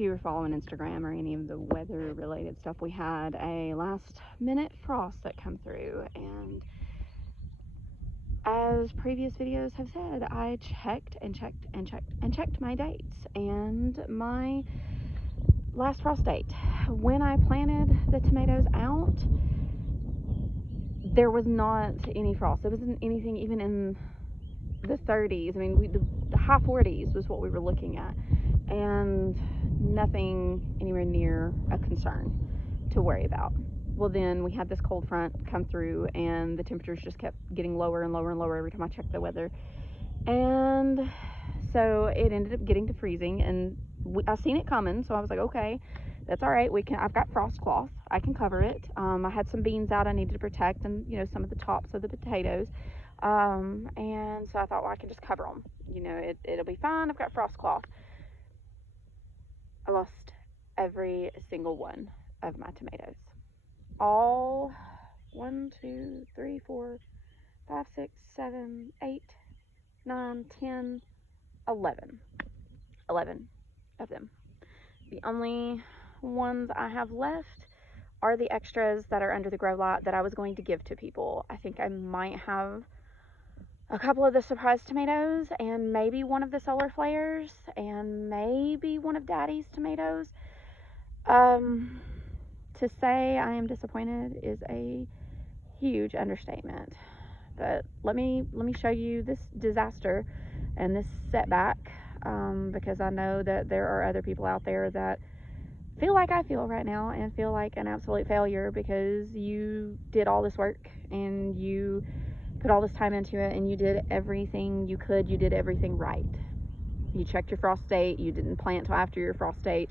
you were following Instagram or any of the weather related stuff, we had a last minute frost that come through, and as previous videos have said, I checked my dates, and my last frost date when I planted the tomatoes out, there was not any frost. There wasn't anything even in the 30s. I mean, the high 40s was what we were looking at, and nothing anywhere near a concern to worry about. Well, then we had this cold front come through, and the temperatures just kept getting lower and lower and lower every time I checked the weather, and so it ended up getting to freezing, and I seen it coming, so I was like, okay, that's all right. I've got frost cloth. I can cover it. I had some beans out I needed to protect, and some of the tops of the potatoes. And so I thought, well, I can just cover them. It'll be fine. I've got frost cloth. I lost every single one of my tomatoes. All 1, 2, 3, 4, 5, 6, 7, 8, 9, 10, 11. 11 of them. The only ones I have left are the extras that are under the grow light that I was going to give to people. I think I might have a couple of the surprise tomatoes, and maybe one of the solar flares, and maybe one of Daddy's tomatoes. To say I am disappointed is a huge understatement. But let me show you this disaster and this setback, because I know that there are other people out there that feel like I feel right now and feel like an absolute failure because you did all this work and you put all this time into it and you did everything you could. You did everything right. You checked your frost date. You didn't plant till after your frost date.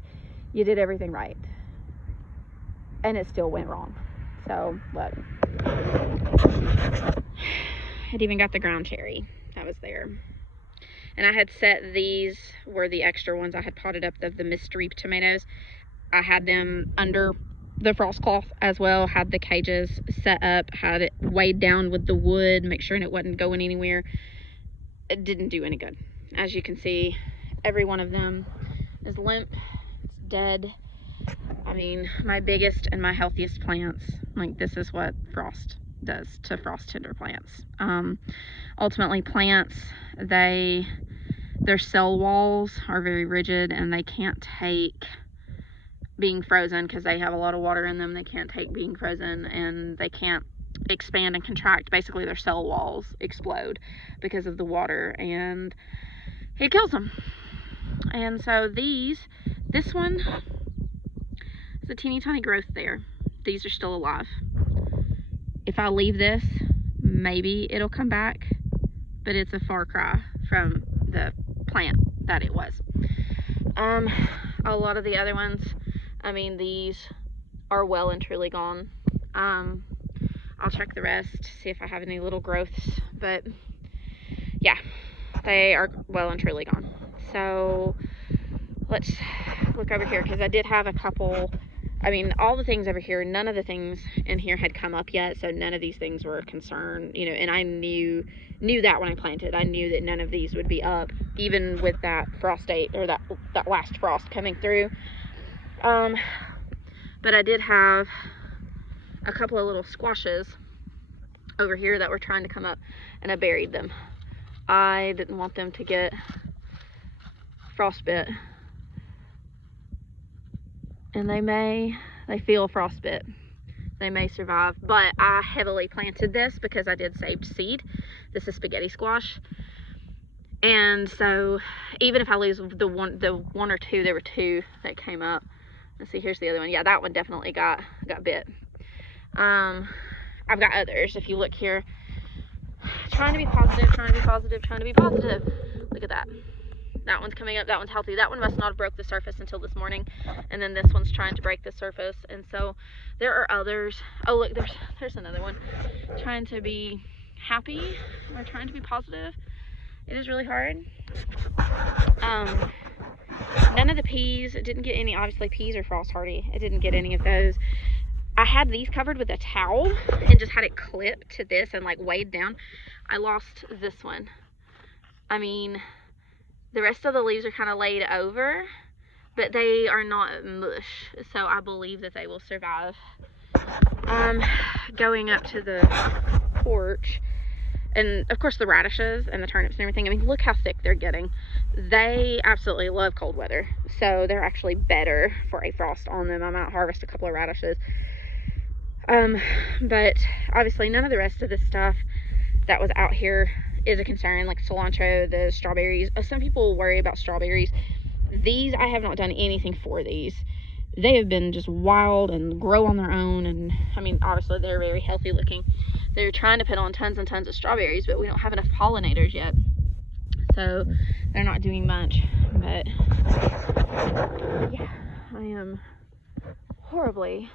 You did everything right, and it still went wrong. So look, it even got the ground cherry that was there. And I had set, these were the extra ones I had potted up, the mystery tomatoes. I had them under the frost cloth as well, had the cages set up, had it weighed down with the wood, make sure it wasn't going anywhere. It didn't do any good. As you can see, every one of them is limp, it's dead. I mean, my biggest and my healthiest plants, like, this is what frost does to frost tender plants. Ultimately, plants, their cell walls are very rigid and they can't take being frozen because they have a lot of water in them. They can't take being frozen, and they can't expand and contract. Basically, their cell walls explode because of the water, and it kills them. And so this one is a teeny tiny growth there. These are still alive. If I leave this, maybe it'll come back, but it's a far cry from the plant that it was. A lot of the other ones, I mean, these are well and truly gone. I'll check the rest, see if I have any little growths, but yeah, they are well and truly gone. So let's look over here, because I did have a couple. I mean, all the things over here, none of the things in here had come up yet, so none of these things were a concern, and I knew that when I planted. I knew that none of these would be up, even with that frost date, or that last frost coming through. But I did have a couple of little squashes over here that were trying to come up, and I buried them. I didn't want them to get frostbit, and they feel frostbit. They may survive, but I heavily planted this because I did saved seed. This is spaghetti squash, and so even if I lose the one or two, there were two that came up. Let's see, here's the other one. Yeah, that one definitely got bit. I've got others. If you look here, trying to be positive. Look at that. That one's coming up. That one's healthy. That one must not have broke the surface until this morning. And then this one's trying to break the surface. And so there are others. Oh, look, there's another one. Trying to be happy or trying to be positive. It is really hard. None of the peas, it didn't get any. Obviously, peas are frost hardy. It didn't get any of those. I had these covered with a towel and just had it clipped to this and like weighed down. I lost this one. I mean, the rest of the leaves are kind of laid over, but they are not mush, so I believe that they will survive. Going up to the porch, and of course the radishes and the turnips and everything, I mean, look how thick they're getting. They absolutely love cold weather, so they're actually better for a frost on them. I might harvest a couple of radishes. But obviously none of the rest of the stuff that was out here is a concern, like cilantro, the strawberries. Some people worry about strawberries. These, I have not done anything for these. They have been just wild and grow on their own, and I mean, obviously they're very healthy looking. They're trying to put on tons and tons of strawberries, but we don't have enough pollinators yet, so they're not doing much. But yeah, I am horribly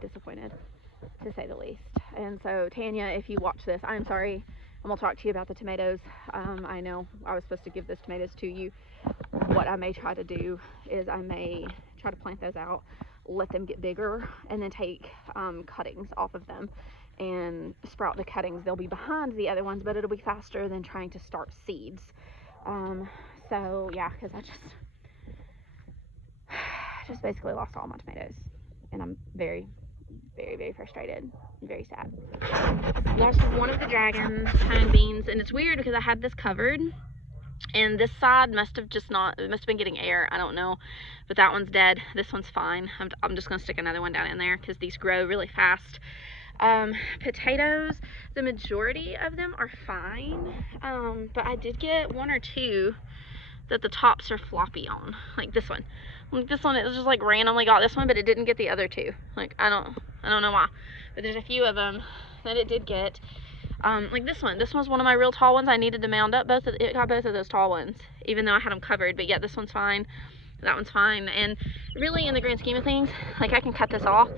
disappointed, to say the least. And so Tanya, if you watch this, I'm sorry. I'm gonna talk to you about the tomatoes. I know I was supposed to give those tomatoes to you. What I may try to do is I may try to plant those out, let them get bigger, and then take cuttings off of them and sprout the cuttings. They'll be behind the other ones, but it'll be faster than trying to start seeds. So yeah, because I just basically lost all my tomatoes, and I'm very frustrated and very sad. Lost one of the dragon pine beans, and it's weird because I had this covered, and this side must have been getting air, I don't know, but that one's dead. This one's fine. I'm just gonna stick another one down in there because these grow really fast. Potatoes, the majority of them are fine, but I did get one or two that the tops are floppy on, like this one. Like this one, it was just like randomly got this one, but it didn't get the other two. Like I don't know why, but there's a few of them that it did get. Like this one's one of my real tall ones. I needed to mound up it got both of those tall ones, even though I had them covered. But yeah, this one's fine, that one's fine. And really, in the grand scheme of things, like I can cut this off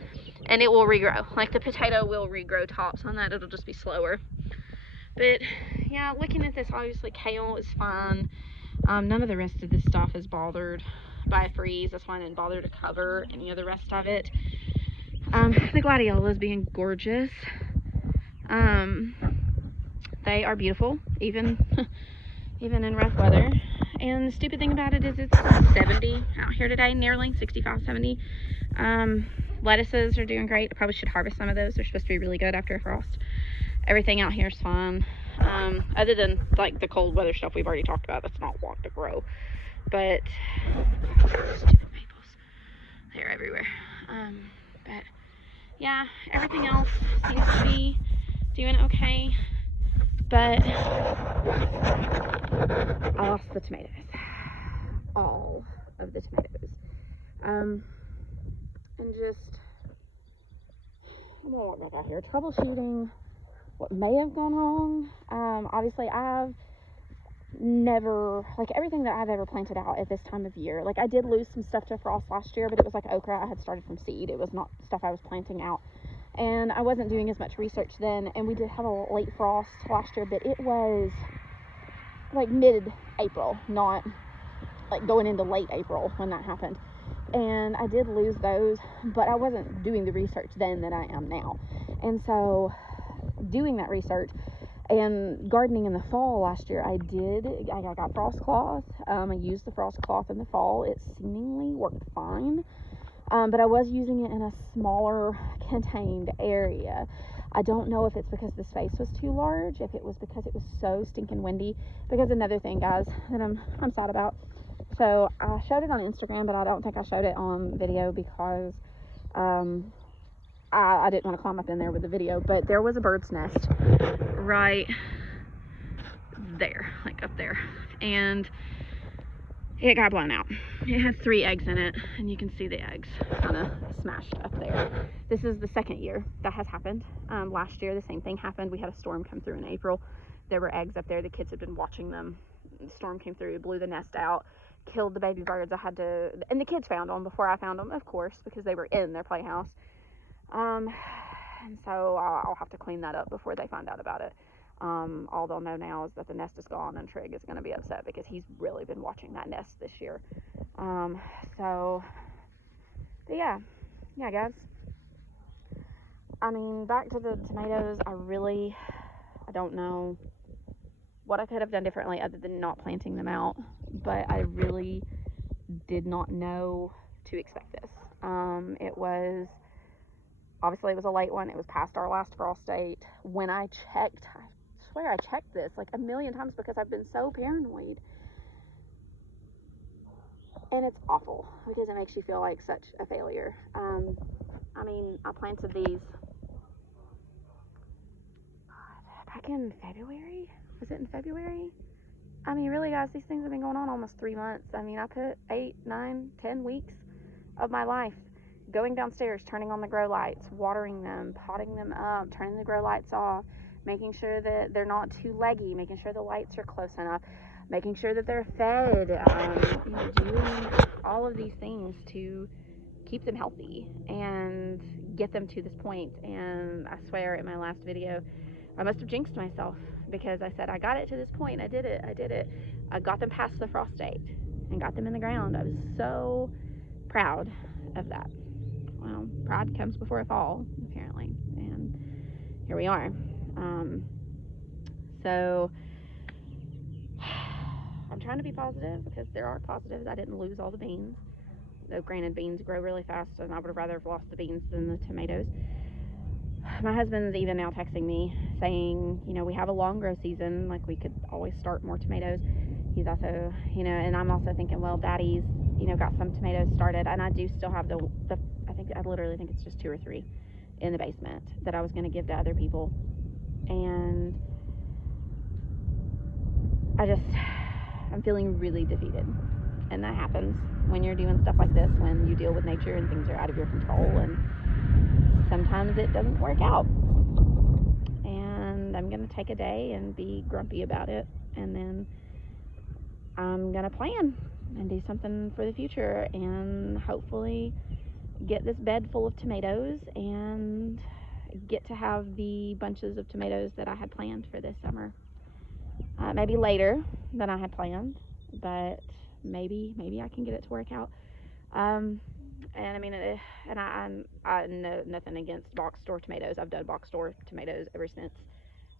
and it will regrow. Like the potato will regrow tops on that. It'll just be slower. But yeah, looking at this, obviously kale is fine. None of the rest of this stuff is bothered by a freeze. That's why I didn't bother to cover any of the rest of it. The gladiolas being gorgeous. They are beautiful, even in rough weather. And the stupid thing about it is it's 70 out here today, nearly 65, 70. Lettuces are doing great. I probably should harvest some of those. They're supposed to be really good after a frost. Everything out here is fine. Other than like the cold weather stuff we've already talked about, that's not want to grow. But stupid maples, they're everywhere. But yeah, everything else seems to be doing okay. But I lost the tomatoes, all of the tomatoes. And just, I'm gonna walk back out here, troubleshooting what may have gone wrong. Obviously I've never, like everything that I've ever planted out at this time of year, like I did lose some stuff to frost last year, but it was like okra I had started from seed. It was not stuff I was planting out, and I wasn't doing as much research then. And we did have a late frost last year, but it was like mid-April, not like going into late April when that happened. And I did lose those, but I wasn't doing the research then that I am now. And so doing that research and gardening in the fall last year, I got frost cloth. I used the frost cloth in the fall. It seemingly worked fine, but I was using it in a smaller contained area. I don't know if it's because the space was too large, if it was because it was so stinking windy. Because another thing, guys, that I'm sad about. So I showed it on Instagram, but I don't think I showed it on video because I didn't want to climb up in there with the video. But there was a bird's nest right there, like up there, and it got blown out. It had 3 eggs in it, and you can see the eggs kind of smashed up there. This is the second year that has happened. Last year the same thing happened. We had a storm come through in April. There were eggs up there. The kids had been watching them. The storm came through, blew the nest out, killed the baby birds. And the kids found them before I found them, of course, because they were in their playhouse. And so I'll have to clean that up before they find out about it. All they'll know now is that the nest is gone, and Trig is going to be upset because he's really been watching that nest this year. But yeah, guys. I mean, back to the tomatoes, I don't know what I could have done differently other than not planting them out, but I really did not know to expect this. It was, obviously it was a late one. It was past our last frost date. When I checked, I swear I checked this like a million times because I've been so paranoid. And it's awful because it makes you feel like such a failure. I mean, I planted these back in February. Was it in February? I mean, really, guys, these things have been going on almost 3 months. I mean, I put 8, 9, 10 weeks of my life going downstairs, turning on the grow lights, watering them, potting them up, turning the grow lights off, making sure that they're not too leggy, making sure the lights are close enough, making sure that they're fed, doing all of these things to keep them healthy and get them to this point. And I swear in my last video, I must have jinxed myself because I said, I got it to this point. I did it. I got them past the frost date and got them in the ground. I was so proud of that. Well, pride comes before a fall, apparently. And here we are. So I'm trying to be positive because there are positives. I didn't lose all the beans. Though granted, beans grow really fast, and I would have rather have lost the beans than the tomatoes. My husband's even now texting me saying, we have a long grow season, like we could always start more tomatoes. He's also, and I'm also thinking, well, Daddy's, got some tomatoes started, and I do still have I literally think it's just 2 or 3 in the basement that I was going to give to other people. And I'm feeling really defeated. And that happens when you're doing stuff like this, when you deal with nature and things are out of your control, and sometimes it doesn't work out. And I'm going to take a day and be grumpy about it, and then I'm going to plan and do something for the future and hopefully get this bed full of tomatoes and get to have the bunches of tomatoes that I had planned for this summer. Maybe later than I had planned, but maybe I can get it to work out. And I mean, I know nothing against box store tomatoes. I've done box store tomatoes ever since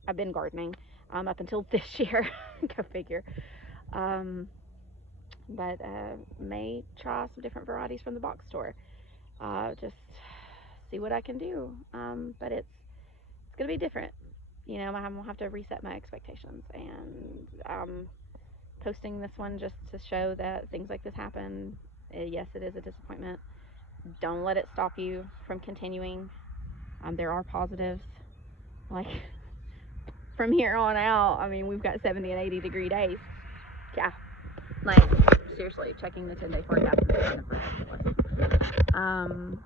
I've been gardening, up until this year. Go figure. But may try some different varieties from the box store. Just see what I can do. But it's gonna be different. I'm gonna have to reset my expectations, and posting this one just to show that things like this happen. Yes, it is a disappointment. Don't let it stop you from continuing. There are positives. Like, from here on out, I mean, we've got 70 and 80 degree days. Yeah. Like, seriously, checking the 10-day forecast is kind of ridiculous.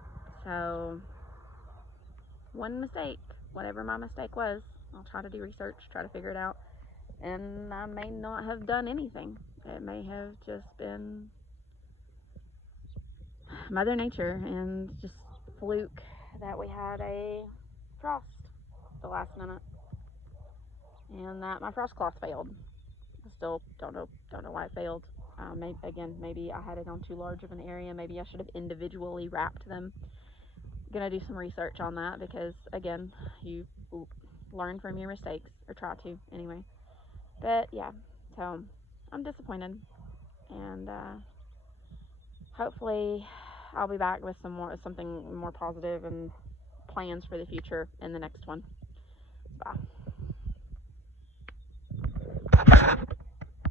So, one mistake, whatever my mistake was, I'll try to do research, try to figure it out. And I may not have done anything. It may have just been Mother Nature and just fluke that we had a frost the last minute, and that my frost cloth failed. I still don't know why it failed. Maybe I had it on too large of an area. Maybe I should have individually wrapped them. Gonna do some research on that because, again, you learn from your mistakes, or try to anyway. But yeah, so I'm disappointed, and hopefully I'll be back with something more positive and plans for the future in the next one. Bye.